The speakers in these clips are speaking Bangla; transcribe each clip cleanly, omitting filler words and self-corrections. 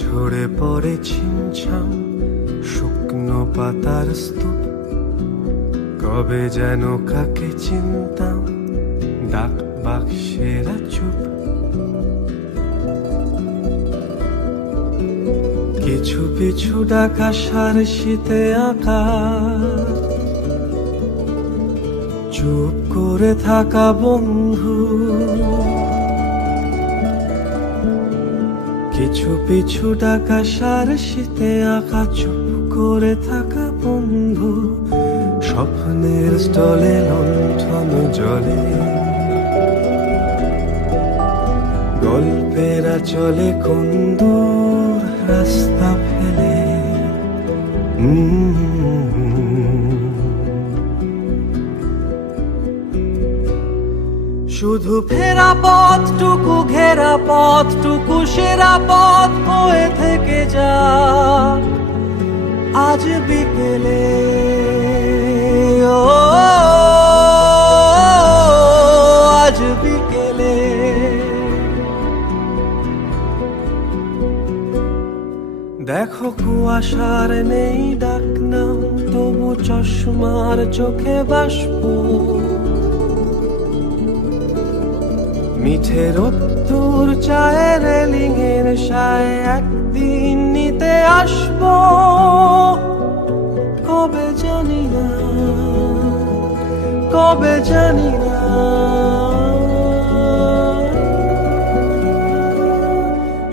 ঝরে পড়ে ছিমছাম শুকনো পাতার স্তূপ, কবে যেন কাকে চিনতাম ডাক বাক্সেরা চুপ। কিছু পিছু ডাকা সার শীতে আঁকা, চুপ করে থাকা বন্ধু। কিছু পিছু ডাকা সার শীতে আঁকা, চুপ করে থাকা বন্ধু। স্বপ্নের স্টলে লণ্ঠন জ্বলে, গল্পেরা চলে কোন দূর রাস্তা ফেলে। শুধু ফেরা পথটুকু, ঘেরা পথটুকু সেরা পথ হয়ে থেকে যা। আজ বিকেলে আজ বিকেলে দেখো কুয়াশার নেই ডাক নাম, তবু চশমার চোখে বাষ্প। মিঠে রোদ্দুর চায়ের রেলিংয়ের সায় একদিন নিতে আসবো, কবে জানি না, কবে জানি না।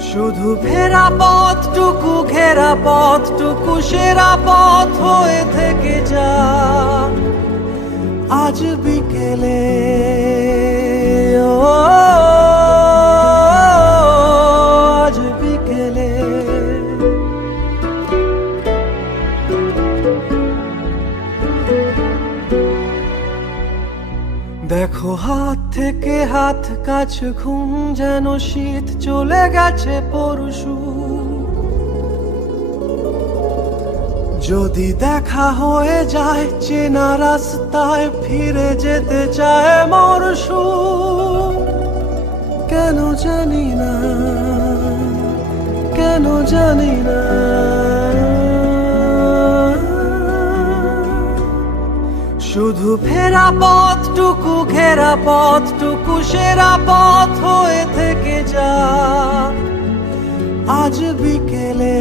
শুধু ফেরা পথটুকু, ঘেরা পথটুকু সেরা পথ হয়ে থেকে যা। আজ বিকেলে আজ বিকেলে দেখো হাত থেকে হাত কাছে ঘুম, যেন শীত চলে গেছে পরশু। যদি দেখা হয়ে যায় চেনা রাস্তায়, ফিরে যেতে চায় মরশু। কেন জানি না, কেন জানি না। শুধু ফেরা পথটুকু, ঘেরা পথটুকু সেরা পথ হয়ে থেকে যা। আজ বিকেলে